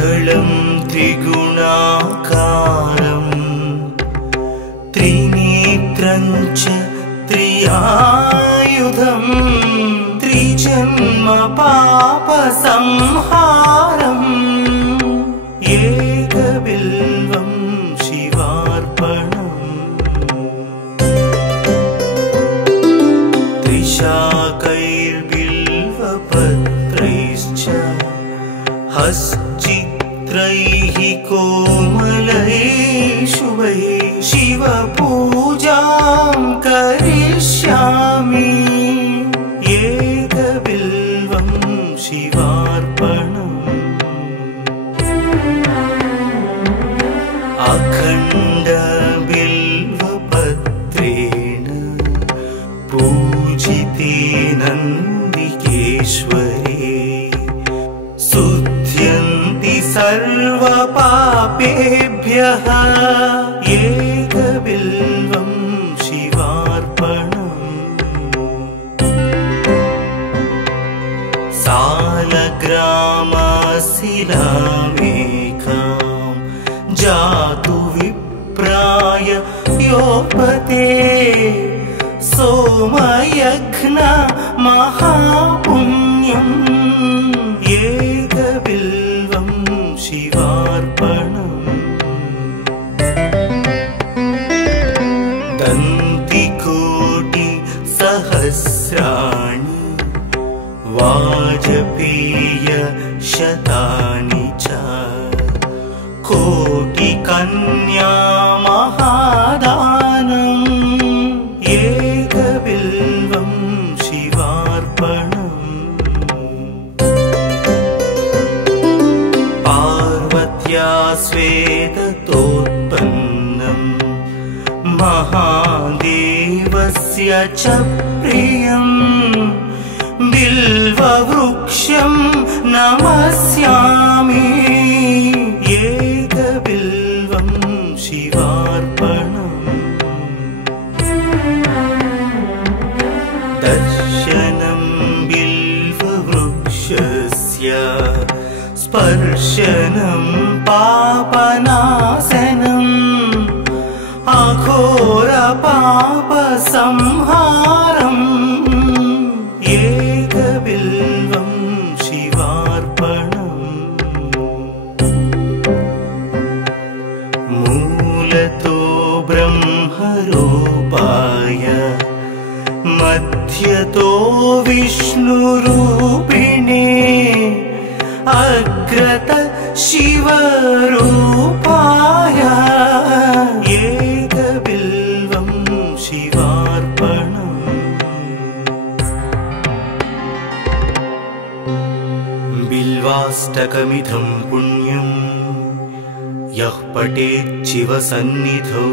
त्रिदलं त्रिगुणाकारं त्रिनेत्रं च त्रियायुधं त्रिजन्म पापसंहारम् एकबिल्वं शिवार्पणम् त्रिशाकैर्बिल्वपत्रैश्च हश्चित्रैः कोमलैः शुभैः शिवपूजां करिष्यामि एकबिल्वं शिवार्पणम् अखण्डबिल्वपत्रेण पूजिते नन्दिकेश्वरे शुध्यन्ति सर्वपापेभ्यः एकबिल्वं शिवार्पणम् सालग्रामशिलामेकां जातु विप्राय योपते सोमयज्ञ महापुण्यम् एकबिल्वं शिवार्पणम् दन्तिकोटिसहस्राणि वाजपेयशतानि च कोटिकन्या महादानम् एकबिल्वं शिवार्पणम् पार्वत्या स्वेदतोत्पन्नं महादेवस्य च प्रियम् बिल्ववृक्षं नमस्यामि एकबिल्वं शिवार्पणम् दर्शनं बिल्ववृक्षस्य स्पर्शनं पापनाशनम् अघोरपापसंहारम् एकबिल्वं शिवार्पणम् मूलतो ब्रह्मरूपाय मध्यतो विष्णुरूपिणे अग्रत शिवरूपाय एकबिल्वं शिवार्पणम् बिल्वाष्टकमिदं पुण्यं यः पठेत् शिवसन्निधौ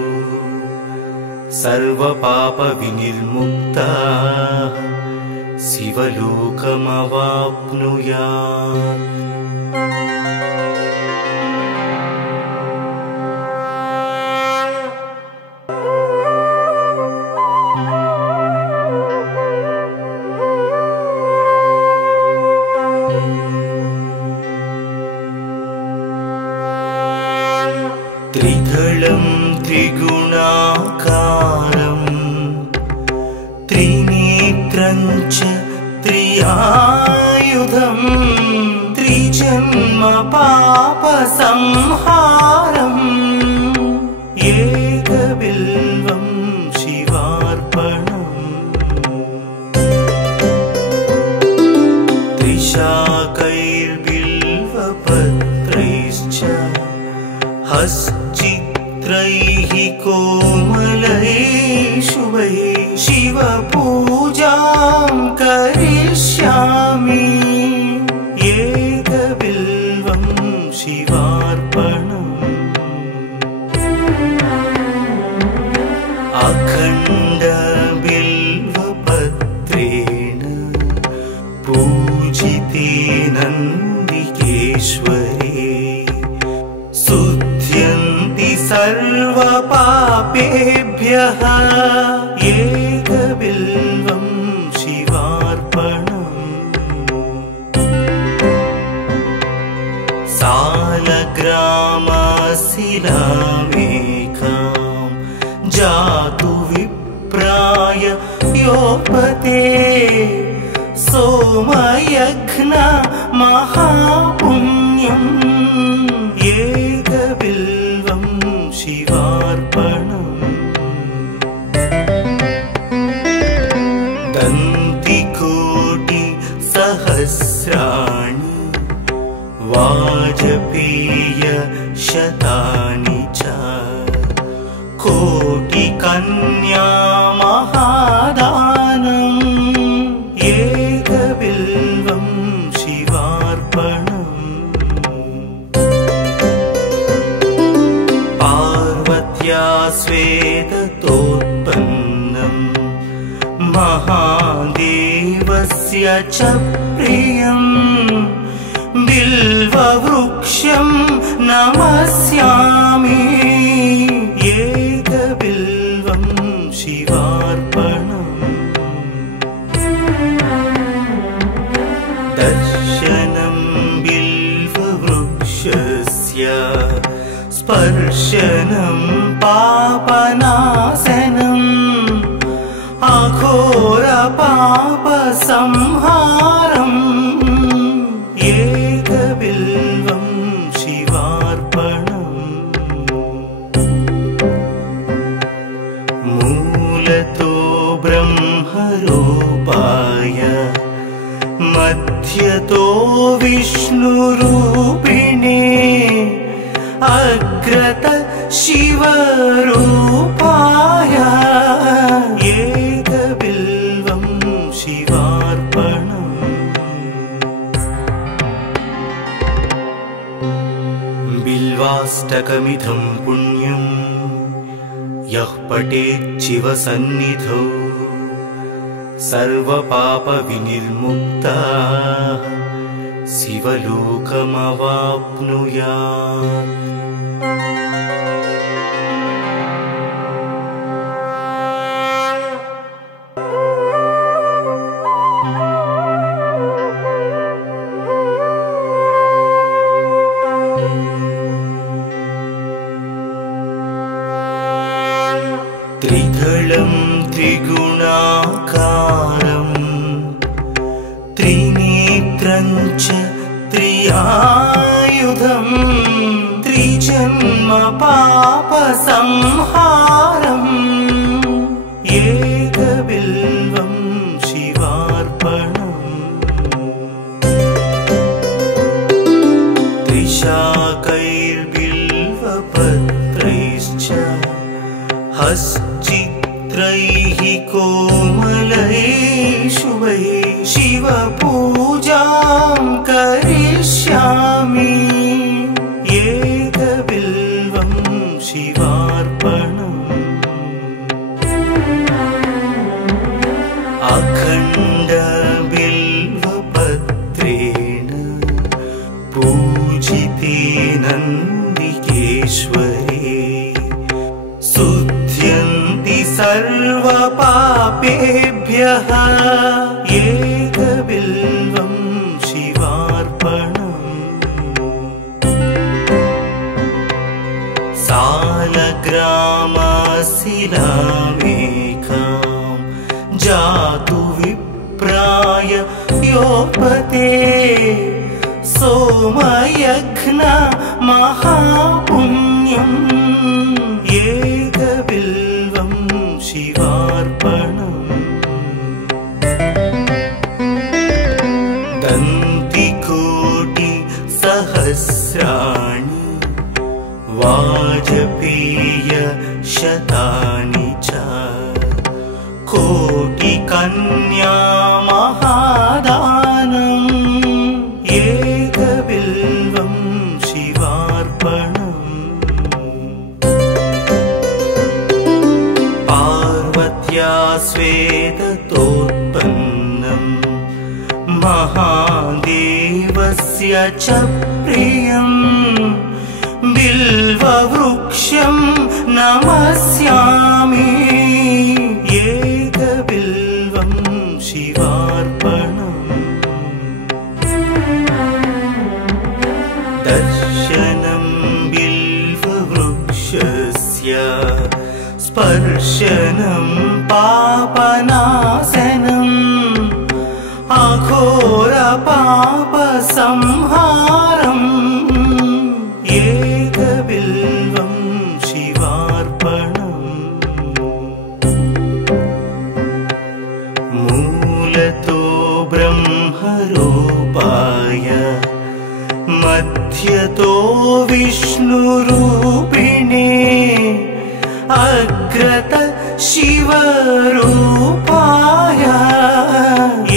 सर्वपापविनिर्मुक्तः शिवलोकमवाप्नुयात्। त्रिदलं त्रिगुणाकारं त्रिनेत्रं च त्रियायुधं त्रिजन्म पापसंहारम् एकबिल्वं शिवार्पणम् त्रिशाकैर्बिल्वपत्रैश्च हश्चित्रैः कोमलैः शुभैः शिवपूजां करिष्यामि एकबिल्वं शिवार्पणम् अखण्डबिल्वपत्रेण पूजिते नन्दिकेश्वरे शुध्यन्ति सर्वपापेभ्यः एकबिल्वं शिवार्पणम् साल शिलामेकां जातु विप्राय योपते सोमयज्ञ महापुण्यम् एकबिल्वं शिवार्पणम् दन्तिकोटि सहस्राणि वाजपेय शतानि च कोटिकन्या महादानम् एकबिल्वं शिवार्पणम् पार्वत्या स्वेदतोत्पन्नम् महादेवस्य च प्रियम् बिल्ववृक्षं नमस्यामि एकबिल्वं शिवार्पणम् दर्शनं बिल्ववृक्षस्य स्पर्शनं पापनाशनम् अघोरपापसंहारम् एकबिल्वं शिवार्पणम् मूलतो ब्रह्मरूपाय मध्यतो विष्णुरूपिणे अग्रत शिवरूपाय एकबिल्वं शिवार्पणम् बिल्वाष्टकमिदं पुण्यं यः पठेत् शिवसन्निधौ सर्वपापविनिर्मुक्तः शिवलोकमवाप्नुयात्। त्रिदलं त्रिगुणाकारं त्रिनेत्रं च त्रियायुधं त्रिजन्म पापसंहारम् एकबिल्वं शिवार्पणम् त्रिशाकैर्बिल्वपत्रैश्च हश्चित्रैः कोमलैः शुभैः शिवपूजां करिष्यामि एकबिल्वं शिवार्पणम् अखण्डबिल्वपत्रेण पूजिते नन्दिकेश्वरे शुध्यन्ति सर्वपापेभ्यः एकबिल्वं शिवार्पणम् सालग्रामशिलामेकां जातु विप्राय योपते सोमयज्ञ महापुण्यम् एकबिल्वं शिवार्पणम् दन्तिकोटि सहस्राणि वाजपेय शतानि च कोटिकन्या महादानम् एकबिल्वं शिवार्पणम् पार्वत्या स्वेदतोत्पन्नम् महादेवस्य च प्रियम् बिल्ववृक्षं नमस्यामि एकबिल्वं शिवार्पणम् दर्शनं बिल्ववृक्षस्य स्पर्शनं पापनाशनम् अघोरपापसंहारम् एकबिल्वं शिवार्पणम् मूलतो ब्रह्मरूपाय मध्यतो विष्णुरूपिणे अग्रत शिवरूपाय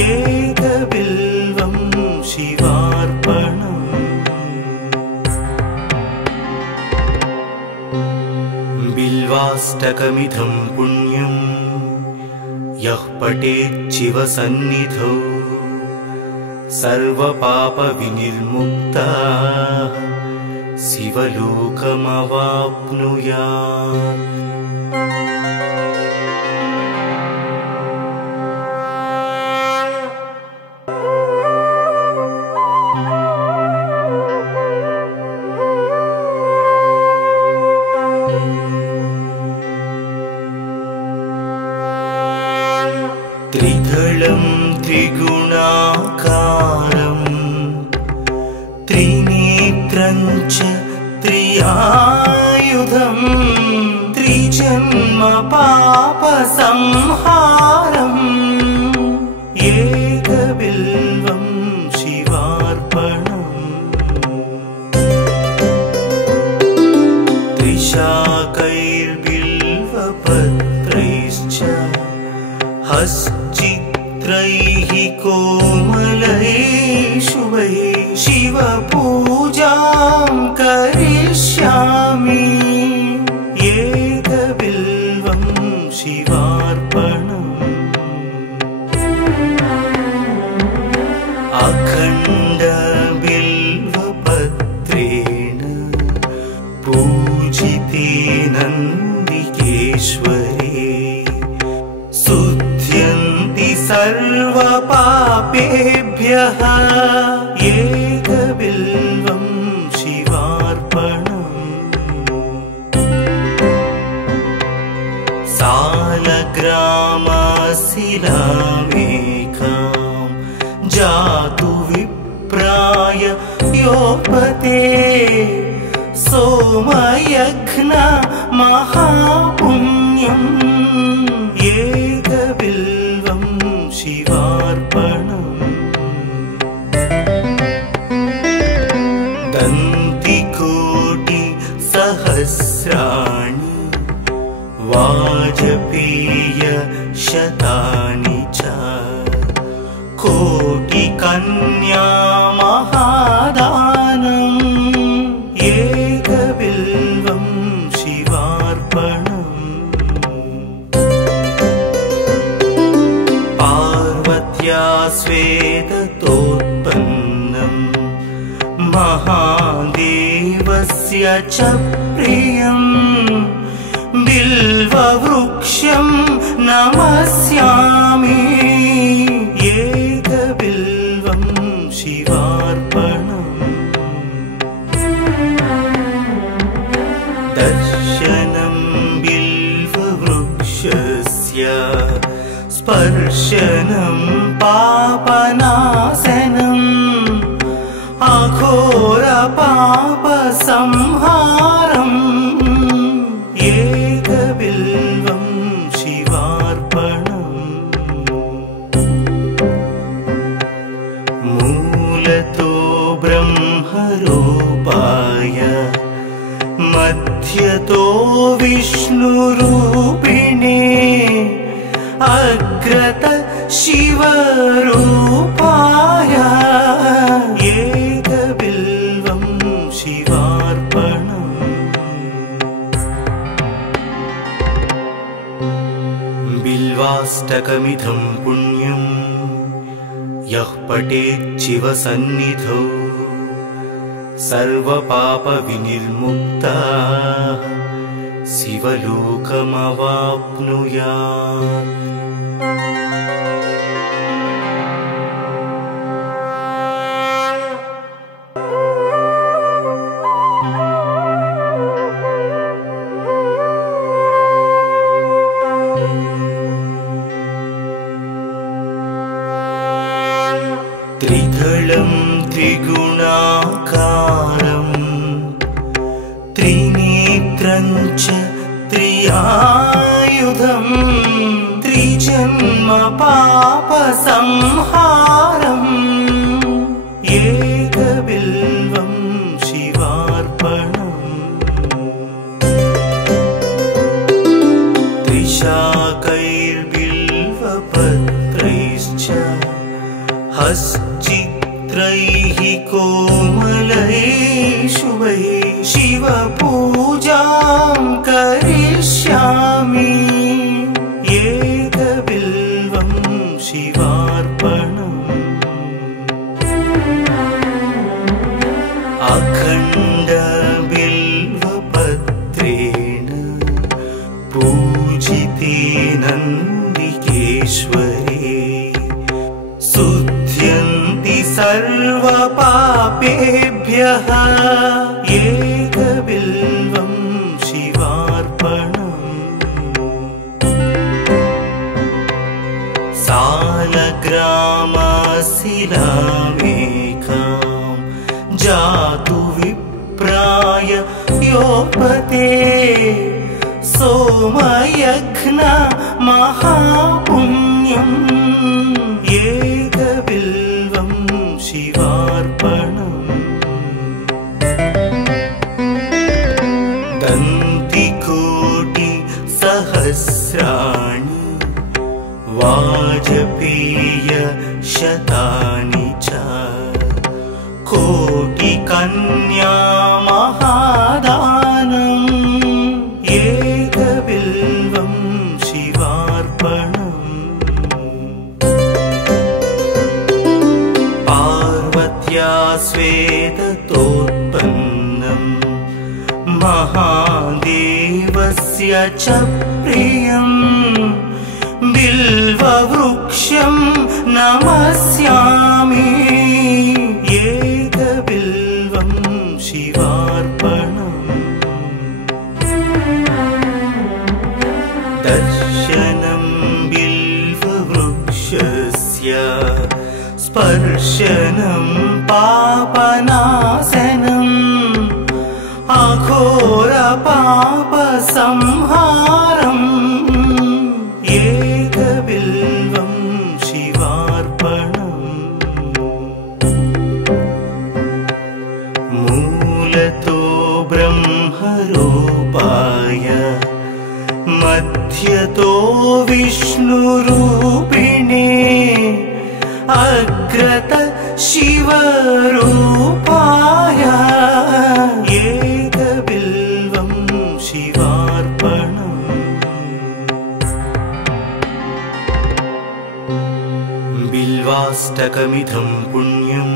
एकबिल्वं शिवार्पणम् बिल्वाष्टकमिदं पुण्यं यः पठेत् शिवसन्निधौ सर्वपापविनिर्मुक्तः शिवलोकमवाप्नुयात्। त्रिदलं त्रिगुणाकारं त्रिनेत्रं च त्रियायुधं त्रिजन्म पापसंहारम् एकबिल्वं शिवार्पणम् त्रिशाकैर्बिल्वपत्रैश्च हश्चित्रैः कोमलैः शुभैः शिवपूजां करिष्यामि एकबिल्वं शिवार्पणम् अखण्डबिल्वपत्रेण पूजिते नन्दिकेश्वरे शुद्ध्यन्ति सर्वपापेभ्यः एकबिल्वं शिवार्पणम् सालग्रामशिलामेकां जातु विप्राय योपते सोमयज्ञ महापुण्यम् एकबिल्वं शिवार्पणम् दन्तिकोटिसहस्राणि वाजपेय शतानि च कोटिकन्या महादानम् एकबिल्वं शिवार्पणम् पार्वत्या स्वेदतोत्पन्नं महादेवस्य च प्रियं बिल्ववृक्षं नमस्यामि एकबिल्वं शिवार्पणम् दर्शनं बिल्ववृक्षस्य स्पर्शनं पापनाशनम् अघोरपापसंहारम् एकबिल्वं शिवार्पणम् मूलतो ब्रह्मरूपाय मध्यतो विष्णुरूपिणे अग्रत शिवरूपाय एकबिल्वं शिवार्पणम् बिल्वाष्टकमिदं पुण्यं यः पठेत् शिवसन्निधौ सर्वपापविनिर्मुक्तः शिवलोकमवाप्नुयात्। त्रिदलं त्रिगुणाकारं त्रिनेत्रं च त्रियायुधं त्रिजन्म पापसंहारम् एकबिल्वं शिवार्पणम् त्रिशाकैर्बिल्वपत्रैश्च हश्चित्रैः कोमलैः शुभैः शिवपूजां करिष्यामि एकबिल्वं शिवार्पणम् अखण्डबिल्वपत्रेण पूजिते नन्दिकेश्वरे शुध्यन्ति सर्वपापेभ्यः एकबिल्वं शिवार्पणम् सालग्रामशिलामेकां जातु विप्राय योपते सोमयज्ञ महापुण्यम् एकबिल्वं शिवार्पणम् दन्तिकोटिसहस्राणि वाजपेय शतानि च कोटिकन्या महादानम् एकबिल्वं शिवार्पणम् पार्वत्या स्वेदतोत्पन्नं महादेवस्य च प्रियम् बिल्ववृक्षं नमस्यामि एकबिल्वं शिवार्पणम् दर्शनं बिल्ववृक्षस्य स्पर्शनं पापनाशनम् अघोरपापसंहारम् एकबिल्वं शिवार्पणम् मूलतो ब्रह्मरूपाय मध्यतो विष्णुरूपिणे अग्रत शिवरूपाय एकबिल्वं शिवार्पणम् बिल्वाष्टकमिदं पुण्यं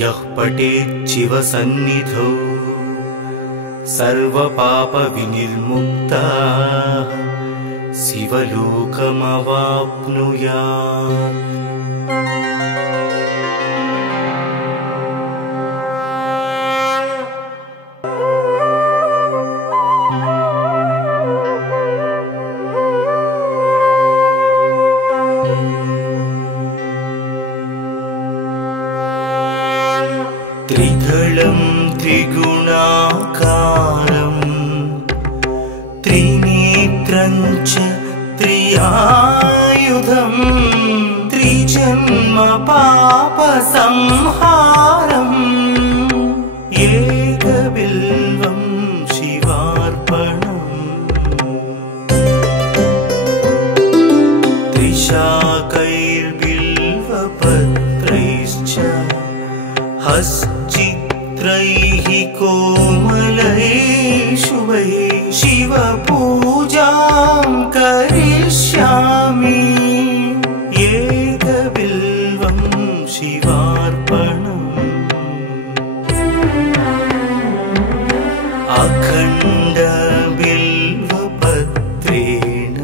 यः पठेच्छिवसन्निधौ सर्वपापविनिर्मुक्तः शिवलोकमवाप्नुयात् त्रिदलं त्रिगुणाकारं त्रिनेत्रं च त्रियायुधं त्रिजन्म पापसंहारम् एकबिल्वं शिवार्पणम् त्रिशाकैर्बिल्वपत्रैश्च हश्चित्रैः कोमलैः शुभैः शिवपूजां करिष्यामि एकबिल्वं शिवार्पणम् अखण्डबिल्वपत्रेण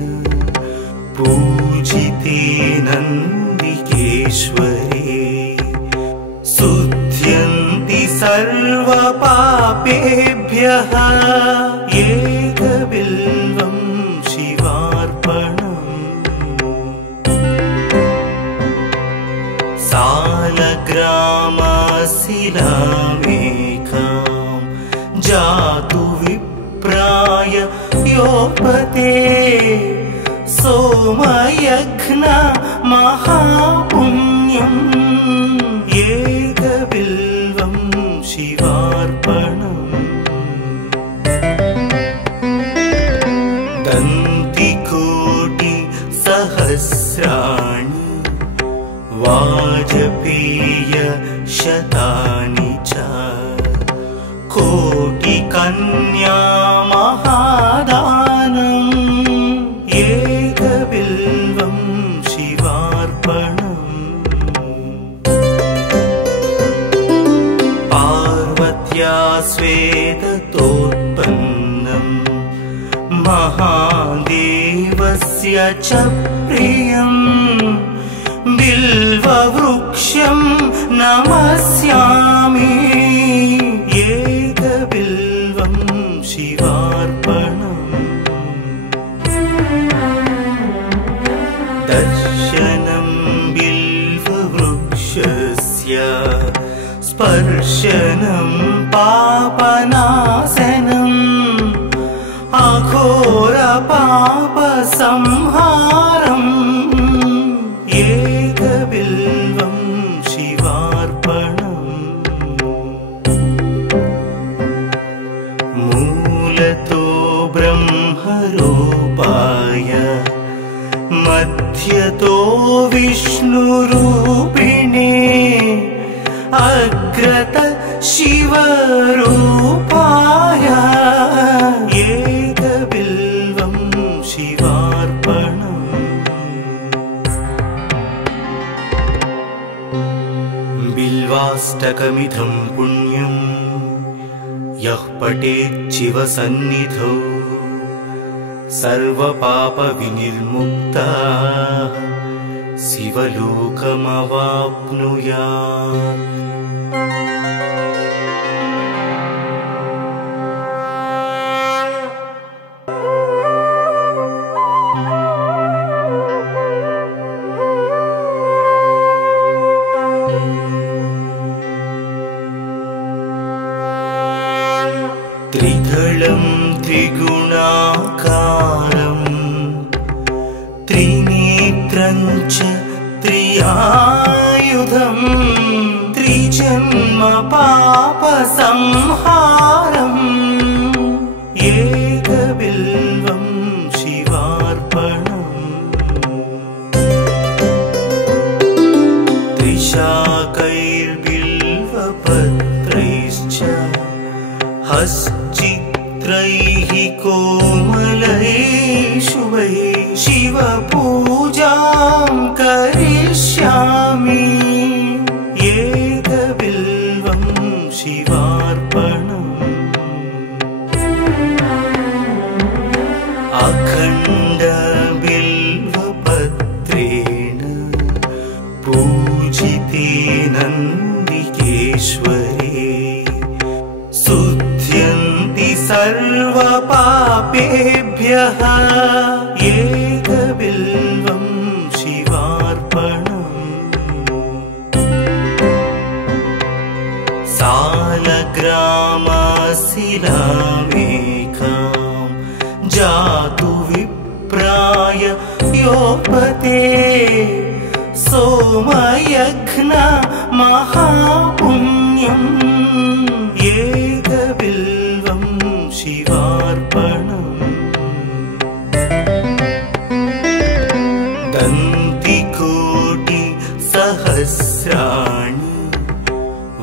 पूजिते नन्दिकेश्वरे शुध्यन्ति सर्वपापेभ्यः एकबिल्वं शिवार्पणम् सा सालग्रामशिलामेकां जातु विप्राय योपते सोमयज्ञ महापुण्यम् एकबिल्वं शिवार्पणम् दन्तिकोटि सहस्राणि वाजपेय शतानि च कोटिकन्या महादानम् एकबिल्वं शिवार्पणम् पार्वत्या स्वेदतोत्पन्नम् महादेवस्य च प्रियम् बिल्ववृक्षं नमस्यामि एकबिल्वं शिवार्पणम् दर्शनं बिल्ववृक्षस्य स्पर्शनं पापनाशनम् अघोरपापसंहारम् एकबिल्वं शिवार्पणम् मूलतो ब्रह्मरूपाय मध्यतो विष्णुरूपिणे अग्रत शिवरूपाय एकबिल्वं शिवार्पणम् बिल्वाष्टकमिदं पुण्यं यः पठेत् शिवसन्निधौ सर्वपापविनिर्मुक्तः शिवलोकमवाप्नुयात् त्रिदलं त्रिगुणाकारं त्रिनेत्रं च त्रियायुधं त्रिजन्म पापसंहारम् एकबिल्वं शिवार्पणम् त्रिशाकैर्बिल्वपत्रैश्च हश्चित्रैः कोमलैः शुभैः शिवपूजां करिष्यामि एकबिल्वं शिवार्पणम् अखण्डबिल्वपत्रेण पूजिते नन्दिकेश्वरे शुद्ध्यन्ति सर्वपापेभ्यः एकबिल्वं शिवार्पणम् सालग्रामशिलामेकां जातु विप्राय योपते सोमयज्ञ महापुण्यम् एकबिल्वं शिवार्पणम् दन्तिकोटि सहस्राणि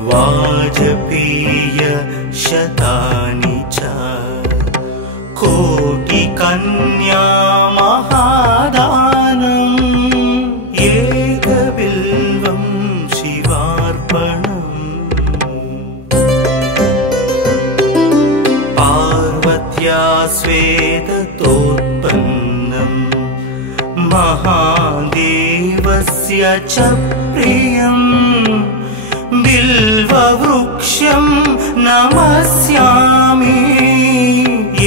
वाजपेय शतानि च कोटिकन्या महादानम् एकबिल्वं शिवार्पणम् पार्वत्या स्वेदतोत्पन्नम् महादेवस्य च प्रियम् बिल्ववृक्षं नमस्यामि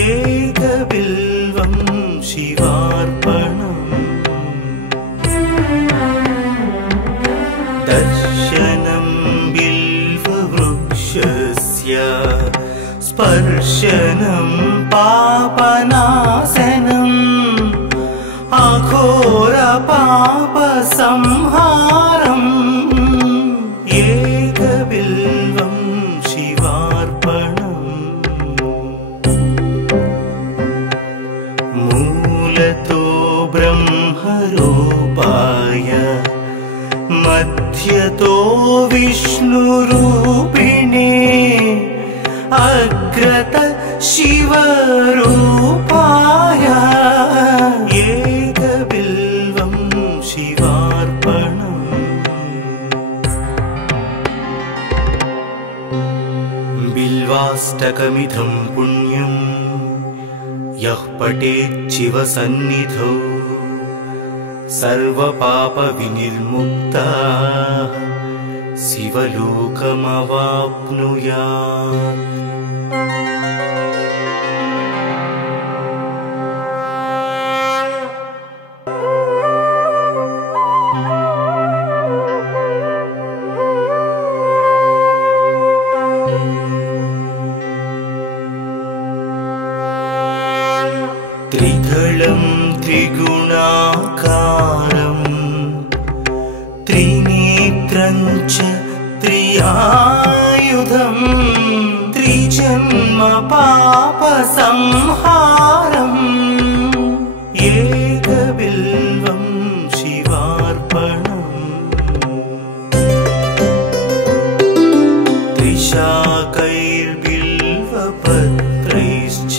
एकबिल्वं शिवार्पणम् दर्शनं स्पर्शनं पापनाशनम् अघोरपापसंहारम् एकबिल्वं शिवार्पणम् मूलतो ब्रह्मरूपाय मध्यतो विष्णुरूपिणे अग्रत शिवरूपाय एकबिल्वं शिवार्पणम् बिल्वाष्टकमिदं पुण्यं यः पठेत् शिवसन्निधौ सर्वपापविनिर्मुक्तः शिवलोकमवाप्नुयात्। त्रिदलं त्रिगुणाकारं त्रिनेत्रं च त्रियायुधं त्रिजन्म पापसंहारम् एकबिल्वं शिवार्पणम् त्रिशाकैर्बिल्वपत्रैश्च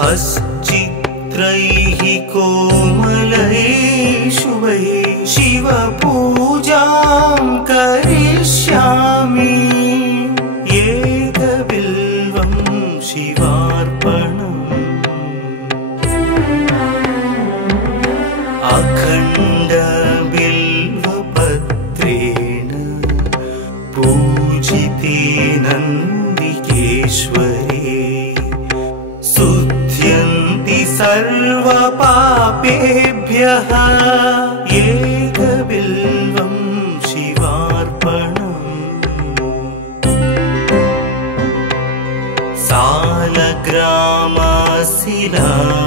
हश्चित्रैः कोमलैः शुभैः शिवपूजां करिष्यामि एकबिल्वं शिवार्पणम् अखण्डबिल्वपत्रेण पूजिते नन्दिकेश्वरे शुद्ध्यन्ति सर्वपापेभ्यः एकबिल्वं शिवार्पणम्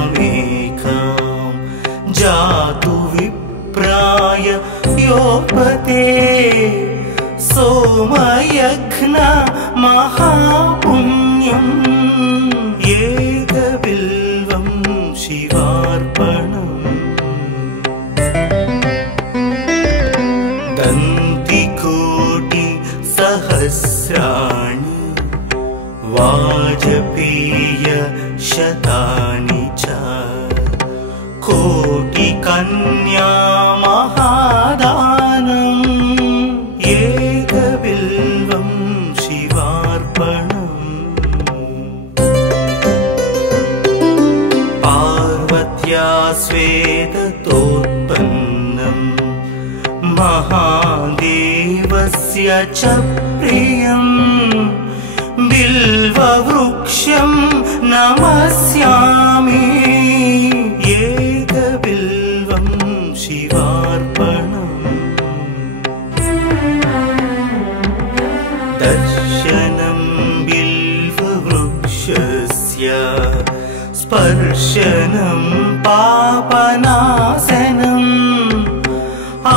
सालग्रामशिलामेकां जातु विप्राय योपते सोमयज्ञ महापुण्यम् एकबिल्वं शिवार्पणम् दन्तिकोटिसहस्राणि वाजपेयशतानि च कोटिकन्या महादानम् एकबिल्वं शिवार्पणम् पार्वत्या स्वेदतोत्पन्नम् महादेवस्य च प्रियम् बिल्ववृक्षं नमस्यामि एकबिल्वं शिवार्पणम् दर्शनं बिल्ववृक्षस्य स्पर्शनं पापनाशनम्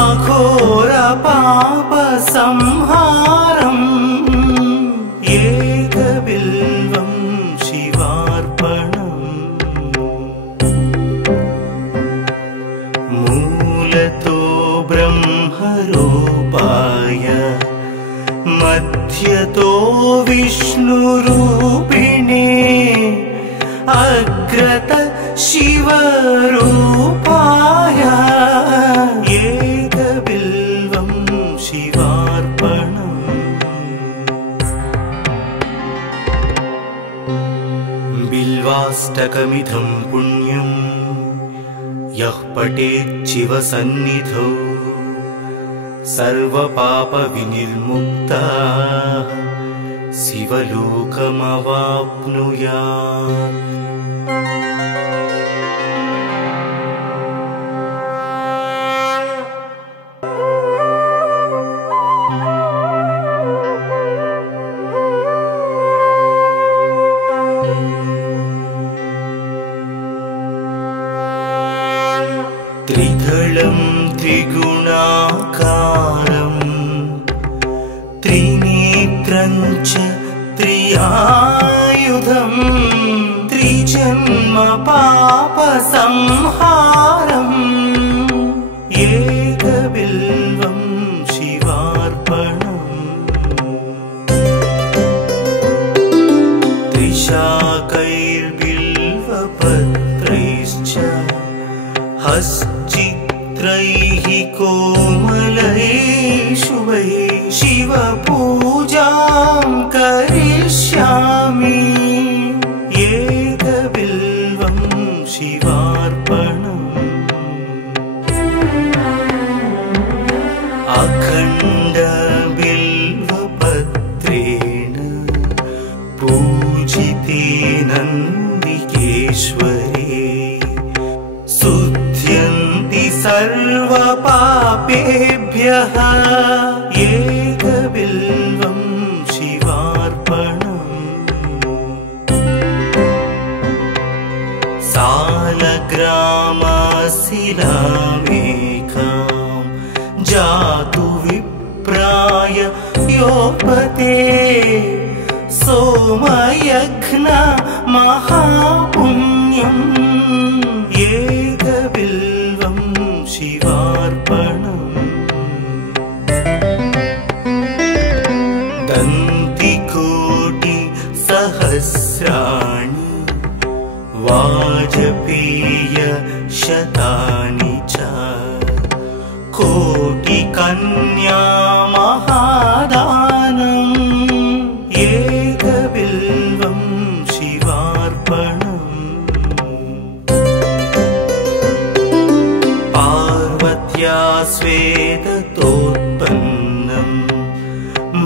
अघोरपापसंहारम् एकबिल्वं शिवार्पणम् मूलतो ब्रह्मरूपाय मध्यतो विष्णुरूपिणे अग्रत शिवरूपाय एकबिल्वं शिवार्पणम् बिल्वाष्टकमिदं पुण्यं यः पठेत् शिवसन्निधौ सर्वपापविनिर्मुक्तः शिवलोकमवाप्नुयात्। त्रियायुधम् त्रिजन्म पापसंहारम् एकबिल्वं शिवार्पणम् त्रिशाकैर्बिल्वपत्रैश्च हश्चित्रैः कोमलैः शुभैः शिवपूजां करिष्यामि एकबिल्वं शिवार्पणम् अखण्डबिल्वपत्रेण पूजिते नन्दिकेश्वरे शुध्यन्ति सर्वपापेभ्यः एकबिल्वं शिवार्पणम् सालग्रामशिलामेकां जातु विप्राय योपते सोमयज्ञ महापुण्यम् एकबिल्वं शिवार्पणम् दन्तिकोटि सहस्राणि वाजपेय शतानि च कोटिकन्या महादानम् एकबिल्वं शिवार्पणम् पार्वत्या स्वेदतोत्पन्नम्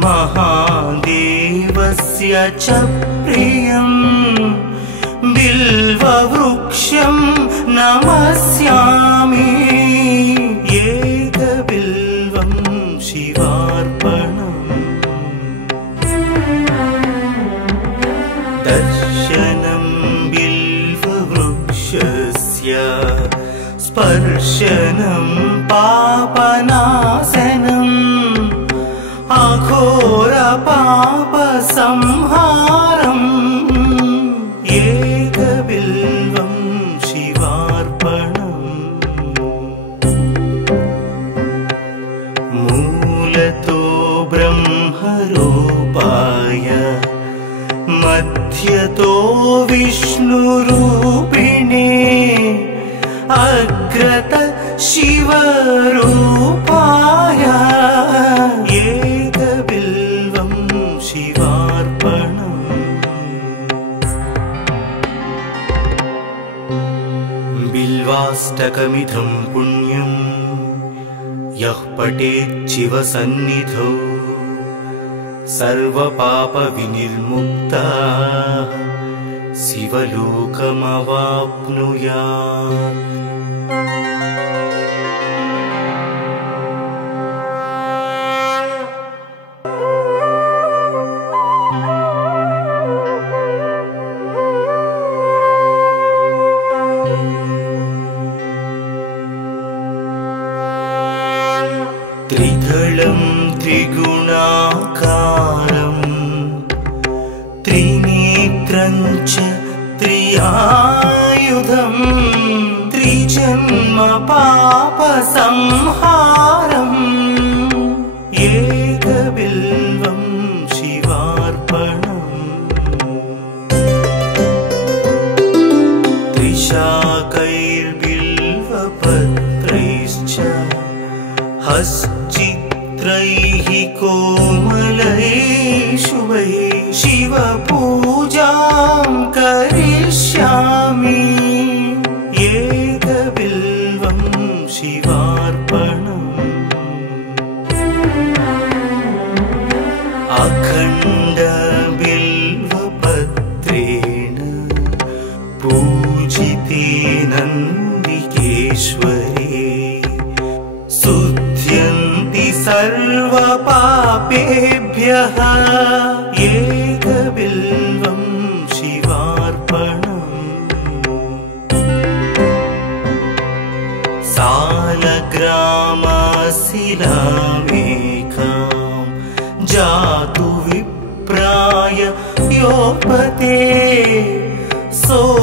महादेवस्य च प्रियम् बिल्ववृक्षं नमस्यामि एकबिल्वं शिवार्पणम् दर्शनं बिल्ववृक्षस्य स्पर्शनं पापनाशनम् अघोरपापसंहारम् एकबिल्वं शिवार्पणम् मूलतो ब्रह्मरूपाय मध्यतो विष्णुरूपिणे अग्रत शिवरूपाय एकबिल्वं शिवार्पणम् बिल्वाष्टकमिदं पुण्यं यः पठेत् शिवसन्निधौ सर्वपापविनिर्मुक्तः शिवलोकमवाप्नुयात्। त्रिदलं त्रिगुणाकारं त्रिनेत्रं च त्रियायुधं त्रिजन्म पापसंहारम् एकबिल्वं शिवार्पणम् त्रिशाकैर्बिल्वपत्रैश्च हश्चित्रैः कोमलैः शुभैः शिवपूजां करिष्यामि एकबिल्वं शिवार्पणम् अखण्डबिल्वपत्रेण पूजिते नन्दिकेश्वरे शुध्यन्ति सर्वपापेभ्यः एकबिल्वं शिवार्पणम् सालग्रामशिलामेकां जातु विप्राय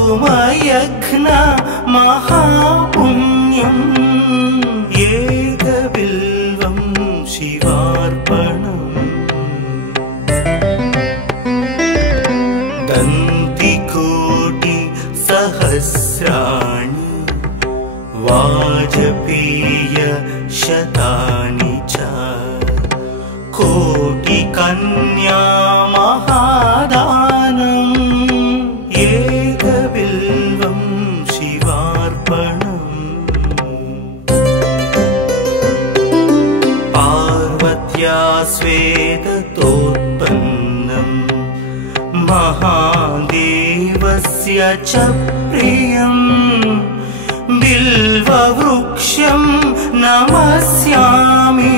सोमयज्ञ महापुण्यम् एकबिल्वं शिवार्पणम् दन्तिकोटि सहस्राणि वाजपेय शतानि च कोटिकन्या महादानम् एकबिल्वं शिवार्पणम् पार्वत्या स्वेदतोत्पन्नम् महादेवस्य च प्रियम् बिल्ववृक्षं नमस्यामि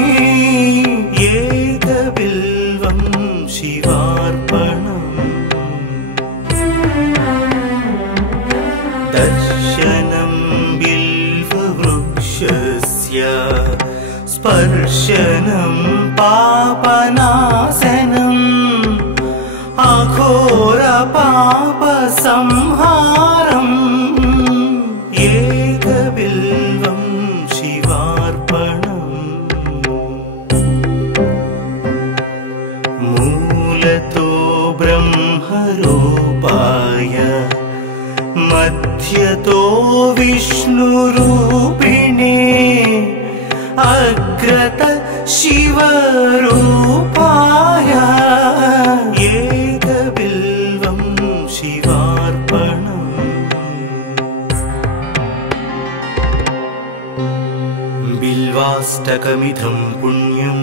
एकबिल्वं शिवार्पणम् दर्शनं बिल्ववृक्षस्य स्पर्शनं पापनाशनम् अघोरपापसंहारम् एकबिल्वं शिवार्पणम् मूलतो ब्रह्मरूपाय मध्यतो विष्णुरूपिणे अग्रत शिवरूपाय एकबिल्वं शिवार्पणम् बिल्वाष्टकमिदं पुण्यं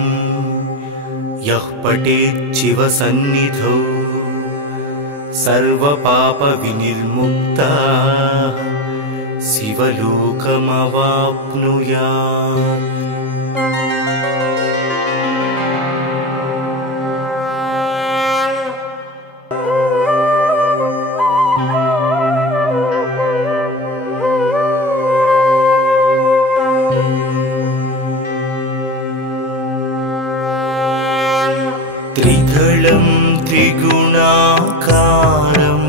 यः पठेत् शिवसन्निधौ सर्वपापविनिर्मुक्तः शिवलोकमवाप्नुयात्। त्रिदलं त्रिगुणाकारं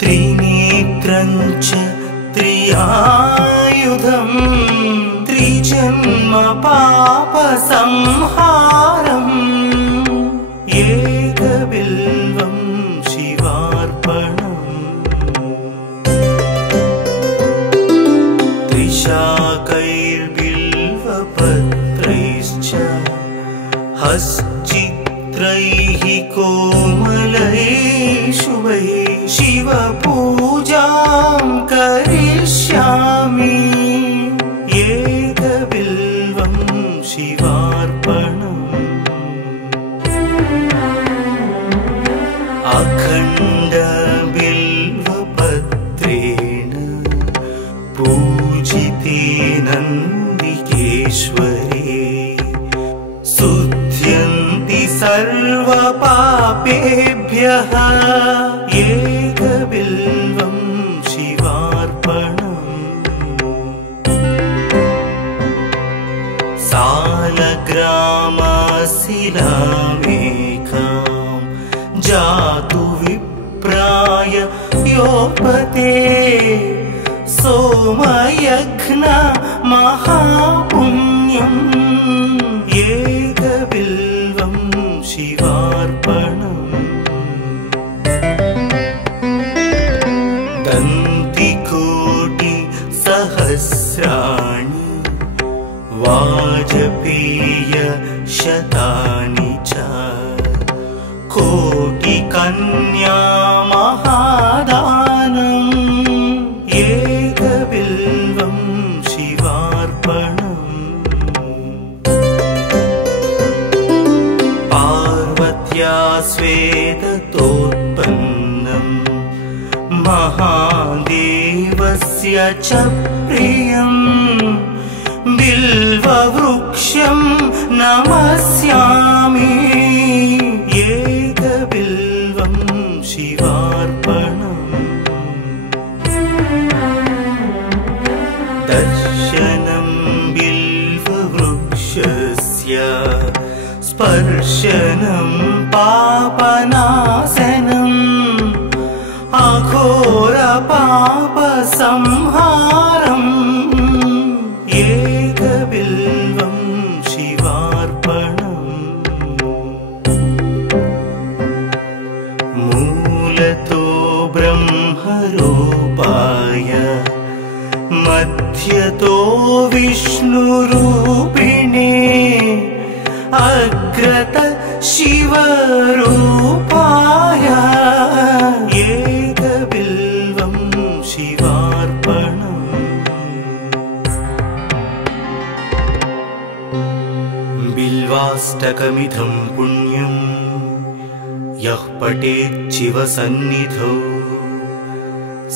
त्रिनेत्रं च त्रियायुधं त्रिजन्म पापसंहारम् एकबिल्वं शिवार्पणम् त्रिशाकैर्बिल्वपत्रैश्च हश्चित्रैः कोमलैः शुभैः शिवपूजां करिष्यामि एकबिल्वं शिवार्पणम् अखण्डबिल्वपत्रेण पूजिते नन्दिकेश्वरे शुद्ध्यन्ति सर्वपापेभ्यः एकबिल्वं शिवार्पणम् सालग्रामशिलामेकां जातु विप्राय योपते सोमयज्ञ महापुण्यम् एकबिल्वं शिवार्पणम् दन्तिकोटि सहस्राणि वाजपेय शतानि च कोटिकन्या महादानम् एकबिल्वं शिवार्पणम् पार्वत्या स्वेदतोत्पन्नम् महादेवस्य च प्रियम् बिल्ववृक्षं नमस्यामि एकबिल्वं शिवार्पणम् दर्शनं बिल्ववृक्षस्य स्पर्शनं पापनाशनम् अघो संहारम् एकबिल्वं शिवार्पणम् मूलतो ब्रह्मरूपाय मध्यतो विष्णुरूपिणे अग्रत शिवरूपाय एकबिल्वं शिवार्पणम् बिल्वाष्टकमिदं पुण्यं यः पठेत् शिवसन्निधौ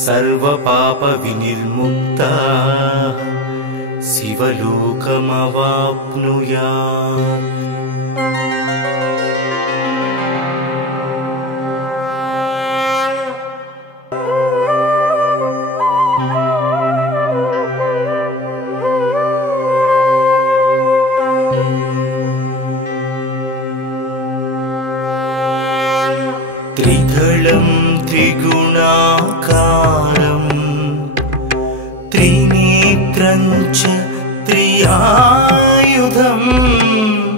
सर्वपापविनिर्मुक्तः शिवलोकमवाप्नुयात्। त्रिदलं त्रिगुणाकारं त्रिनेत्रं च त्रियायुधं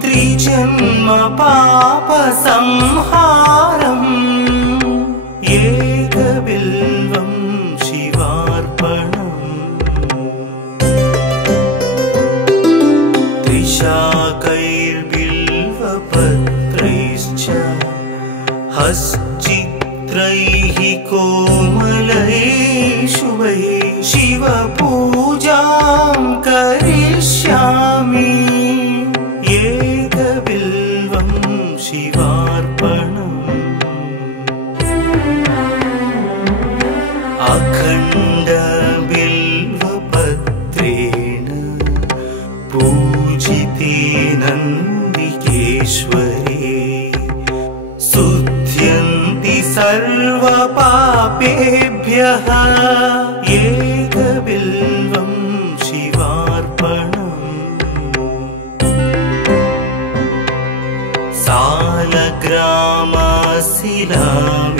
त्रिजन्म पापसंहारम् एकबिल्वं शिवार्पणम् त्रिशाकैर्बिल्वपत्रैश्च हश्चित्रैः कोमलैः शुभैः शिवपूजां करिष्यामि एकबिल्वं शिवार्पणम् अखण्डबिल्वपत्रेण पूजिते नन्दिकेश्वरे शुद्ध्यन्ति सर्वपापेभ्यः एकबिल्वं शिवार्पणम्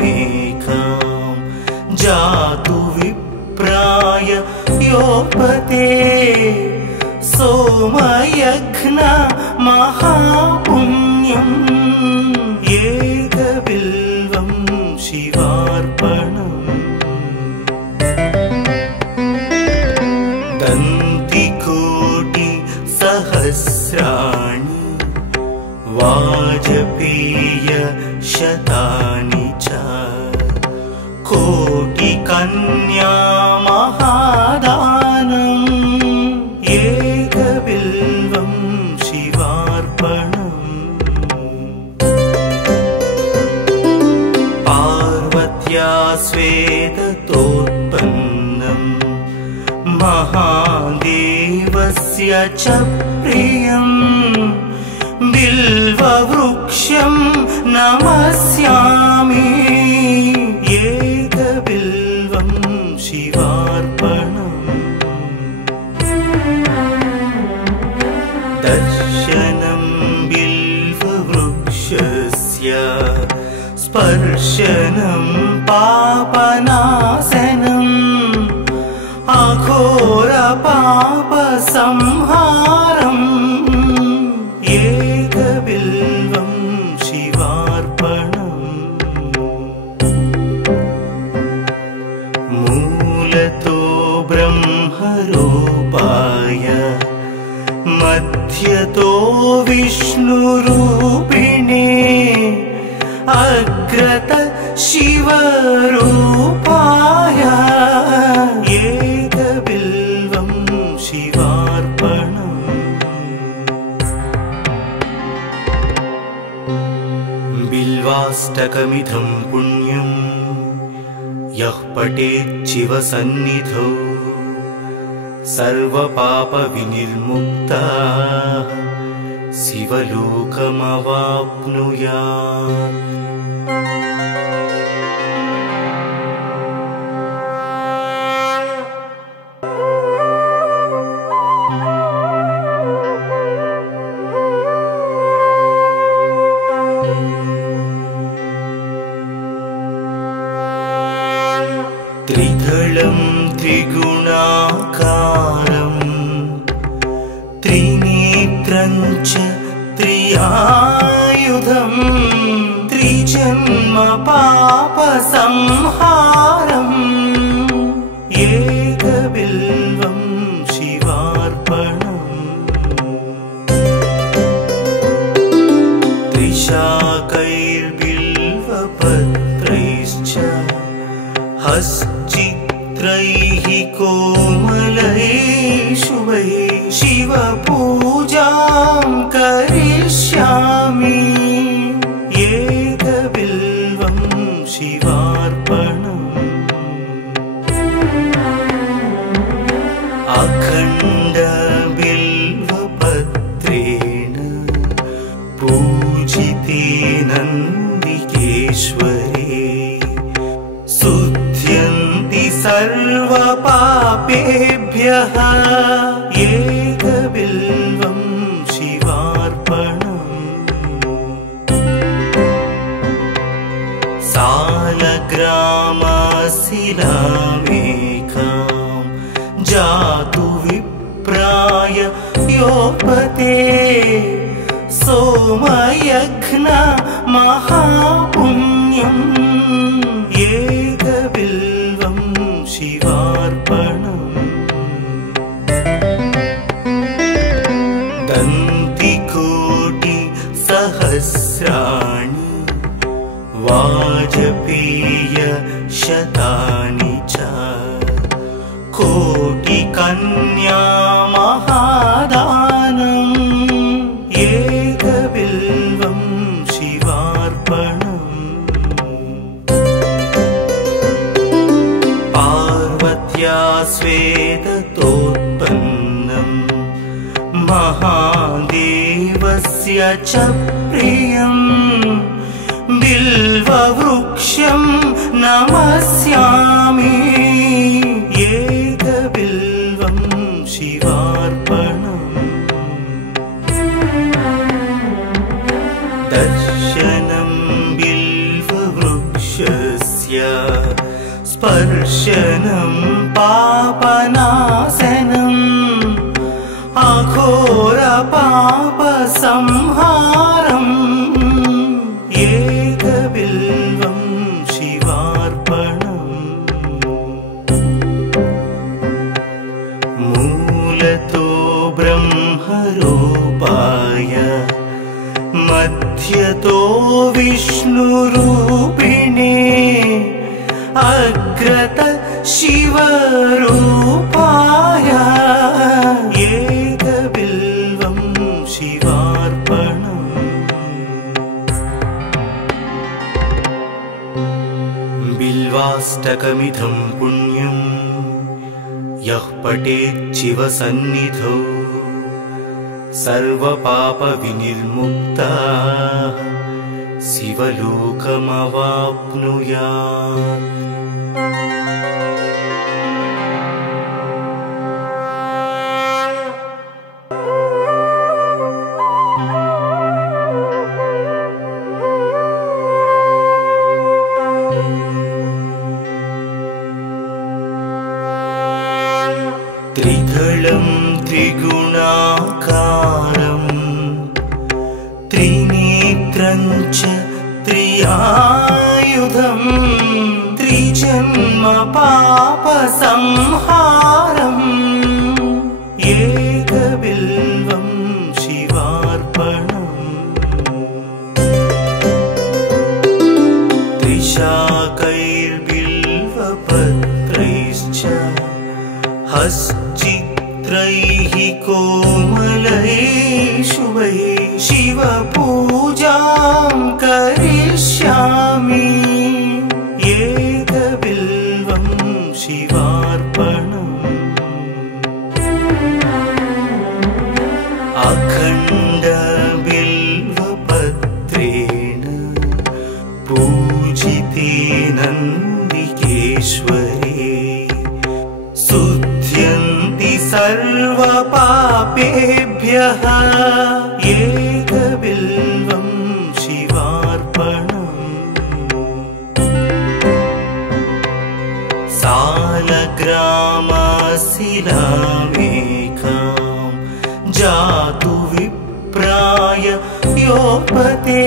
सालग्रामशिलामेकां जातु विप्राय योपते सोमयज्ञ महापुण्यम् एकबिल्वं शिवार्पणम् दन्तिकोटिसहस्राणि वाजपेयशतानि च कोटिकन्या महादानम् एकबिल्वं शिवार्पणम् पार्वत्या स्वेदतोत्पन्नं महादेवस्य च प्रियं बिल्ववृक्षं नमस्यामि एकबिल्वं शिवार्पणम् दर्शनं बिल्ववृक्षस्य स्पर्शनं पापनाशनम् अघोरपापसंहारम् एकबिल्वं शिवार्पणम् मूलतो ब्रह्मरूपाय मध्यतो विष्णुरूपिणे अग्रत शिवरूपाय एकबिल्वं शिवार्पणम् बिल्वाष्टकमिदं पुण्यं यः पठेत् शिवसन्निधौ सर्वपापविनिर्मुक्तः शिवलोकमवाप्नुयात्। त्रिदलं त्रिगुणाकारं त्रियायुधं त्रिजन्म पापसंहारम् एकबिल्वं शिवार्पणम् त्रिशाकैर्बिल्वपत्रैश्च हश्चित्रैः कोमलैः शुभैः शिवपूजां करिष्यामि एकबिल्वं शिवार्पणम् अखण्डबिल्वपत्रेण पूजिते नन्दिकेश्वरे शुध्यन्ति सर्वपापेभ्यः एकबिल्वं शिवार्पणम् सालग्रामशिलामेकां जातु विप्राय योपते सोमयज्ञ महापुण्यम् एकबिल्वं शिवार्पणम् दन्तिकोटि सहस्राणि वाजपेय शतानि च कोटिकन्या महादानम् एकबिल्वं शिवार्पणम् पार्वत्या स्वेदतोत्पन्नम् महादेवस्य च प्रियम् बिल्ववृक्षं नमस्यामि एकबिल्वं शिवार्पणम् दर्शनं बिल्ववृक्षस्य स्पर्शनं पापनाशनम् अघोरपापसंहारम् एकबिल्वं शिवार्पणम् मूलतो ब्रह्मरूपाय मध्यतो विष्णुरूपिणे अग्रत शिवरूपाय एकबिल्वं शिवार्पणम् बिल्वाष्टकमिदं पुण्यं यः पठेत् शिवसन्निधौ सर्वपापविनिर्मुक्तः शिवलोकमवाप्नुयात्। त्रिदलं त्रिगुणाकारं त्रिनेत्रं च त्रियायुधं त्रिजन्म पापसंहारम् एकबिल्वं शिवार्पणम् त्रिशाकैर्बिल्वपत्रैश्च हश्चित्रैः कोमलैः शुभैः शिवपूजां करिष्यामि एकबिल्वं शिवार्पणम् अखण्डबिल्वपत्रेण पूजिते नन्दिकेश्वरे शुध्यन्ति सर्वपापेभ्यः एकबिल्वं शिवार्पणम् सालग्रामशिलामेकां जातु विप्राय योपते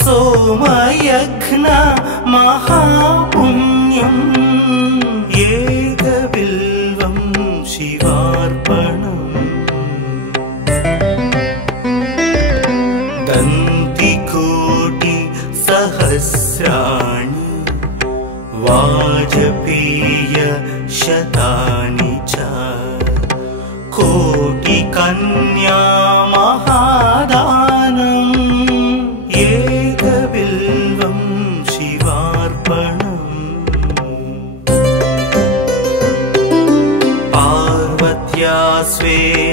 सोमयघ्न महापुण्यम् एकबिल्वं शिवार्पणम् दन्तिकोटि सहस्राणि वाजपेय शतानि च कोटिकन्या महादानम् एकबिल्वं शिवार्पणम् पार्वत्या स्वेदतोत्पन्नम्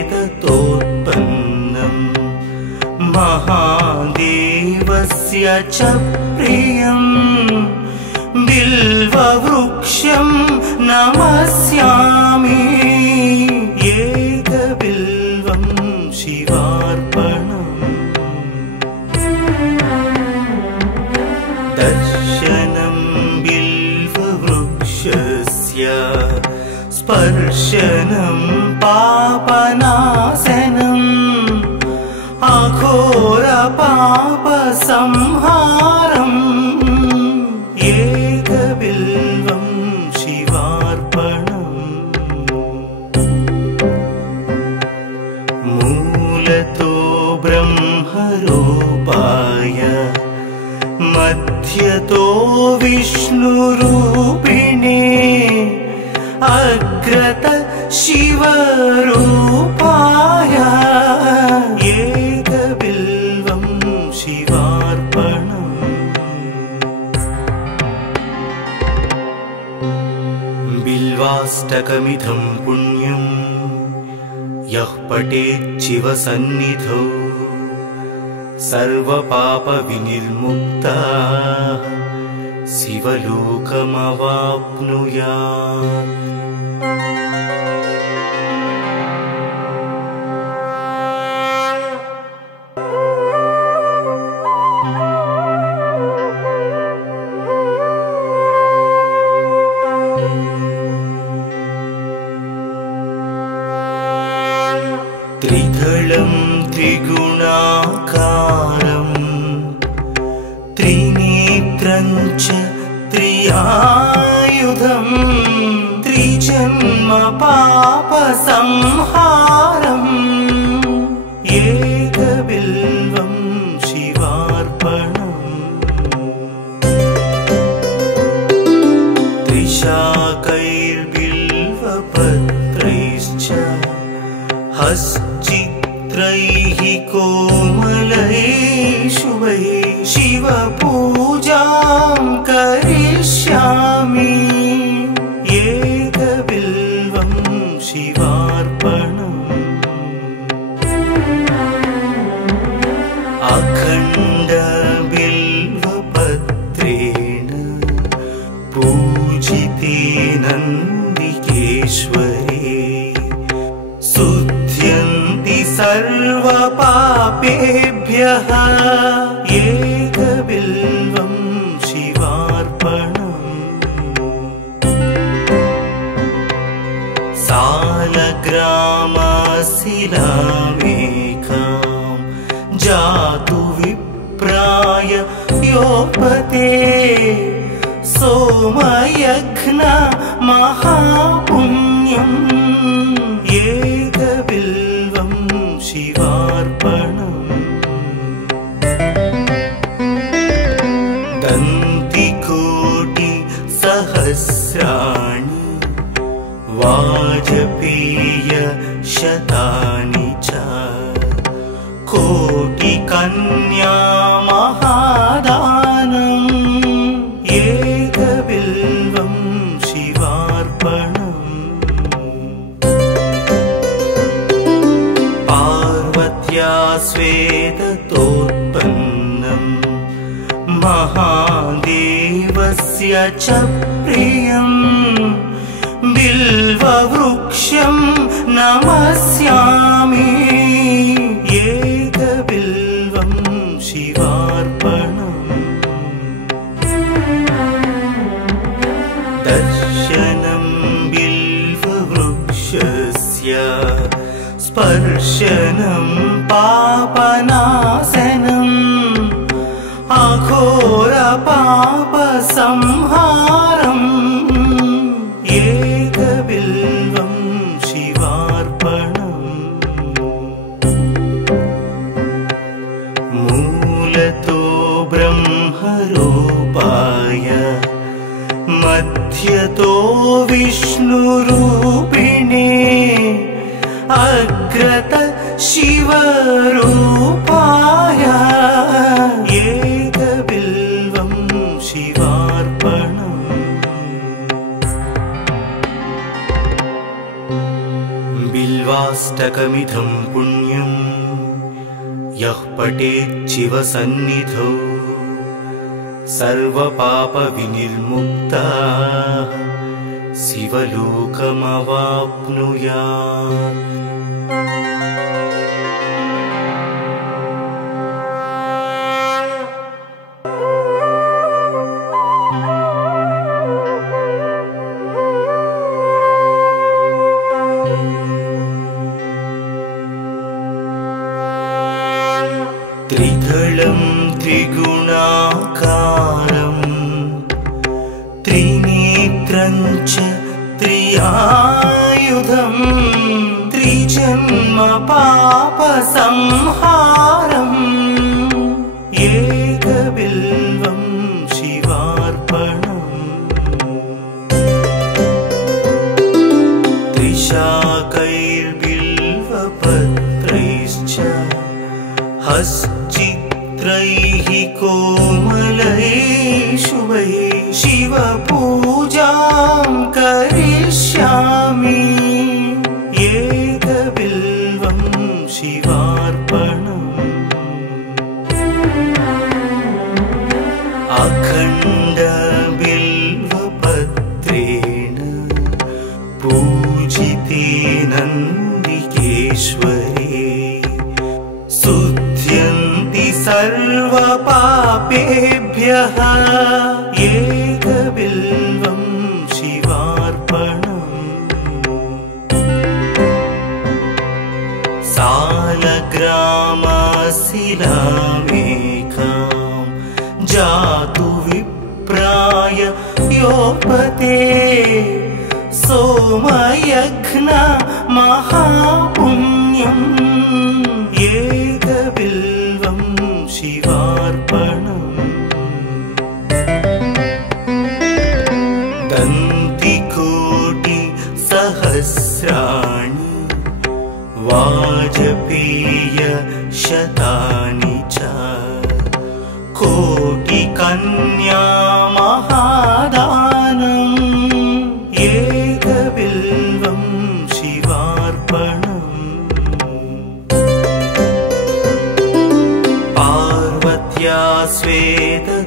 महादेवस्य च प्रियम् बिल्ववृक्षं नमस्यामि एकबिल्वं शिवार्पणम् दर्शनं बिल्ववृक्षस्य स्पर्शनं पापनाशनम् अघोरपापसंहारम् एकबिल्वं शिवार्पणम् मूलतो ब्रह्मरूपाय मध्यतो विष्णुरूपिणे अग्रत शिवरूपाय एकबिल्वं शिवार्पणम् बिल्वाष्टकमिदं पुण्यं यः पठेत् शिवसन्निधौ सर्वपापविनिर्मुक्तः शिवलोकमवाप्नुयात् त्रिदलं त्रिगुणाकारं त्रिनेत्रं च त्रियायुधं त्रिजन्म पापसंहारम् एकबिल्वं शिवार्पणम् त्रिशाकैर्बिल्वपत्रैश्च हश्चित्रैः कोमलैः शुभैः शिवपूजां करिष्यामि एकबिल्वं शिवार्पणम् अखण्डबिल्वपत्रेण पूजिते नन्दिकेश्वरे शुद्ध्यन्ति सर्वपापेभ्यः एकबिल्वं शिवार्पणम् सालग्रामशिलामेकां जातु विप्राय योपते सोमयघ्न महापुण्यम् एकबिल्वं शिवार्पणम् दन्तिकोटि सहस्राणि वाजपेय शतानि च कोटिकन्या महादानम् एकबिल्वं शिवार्पणम् पार्वत्या स्वेदतोत्पन्नम् महादेवस्य च प्रियम् बिल्ववृक्षं नमस्यामि एकबिल्वं शिवार्पणम् दर्शनं बिल्ववृक्षस्य स्पर्शनं पापनाशनम् पापसंहारम् एकबिल्वं शिवार्पणम् मूलतो ब्रह्मरूपाय मध्यतो विष्णुरूपिणे अग्रत शिवरूपाय एकबिल्वं शिवार्पणम् बिल्वाष्टकमिदं पुण्यं यः पठेच्छिवसन्निधौ सर्वपापविनिर्मुक्तः शिवलोकमवाप्नुयात्। त्रिदलं त्रिगुणाकारं त्रिनेत्रं च त्रियायुधं त्रिजन्म पापसंहारम् एकबिल्वं शिवार्पणम् त्रिशाकैर्बिल्वपत्रैश्च हश्चित्रैः कोमलैः शुभैः शिवपूजां करिष्यामि एकबिल्वं शिवार्पणम् अखण्डबिल्वपत्रेण पूजिते नन्दिकेश्वरे शुद्ध्यन्ति सर्वपापेभ्यः एकबिल्वं शिवार्पणम् सालग्रामशिलामेकां जातु विप्राय योपते सोमयज्ञ महापुण्यम् एकबिल्वं शिवार्पणम् दन्तिकोटिसहस्राणि वाजपेयशतानि च कोटिकन्या महादानम् एकबिल्वं शिवार्पणम् पार्वत्या स्वेदतोत्पन्नं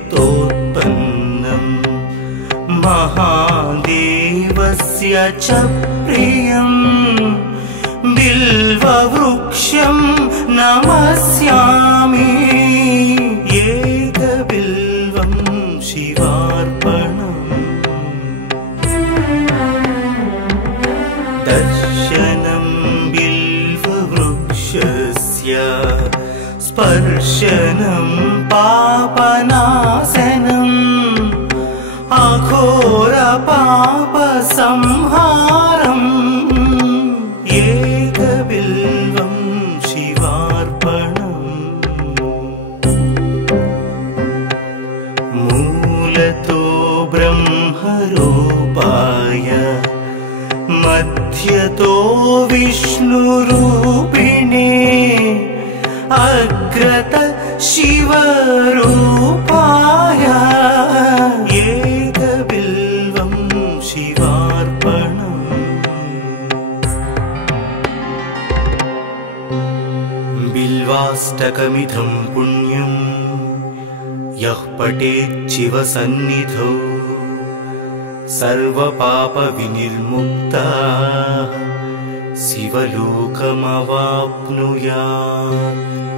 महादेवस्य च प्रियम् बिल्ववृक्षं नमस्यामि एकबिल्वं शिवार्पणम् दर्शनं बिल्ववृक्षस्य स्पर्शनं पापनाशनम् अघोरपापसंहारम् एकबिल्वं शिवार्पणम् मूलतो ब्रह्मरूपाय मध्यतो विष्णुरूपिणे अग्रत शिवरूपाय एकबिल्वं शिवार्पणम् बिल्वाष्टकमिदं पुण्यं यः पठेच्छिवसन्निधौ सर्वपापविनिर्मुक्तः शिवलोकमवाप्नुयात्।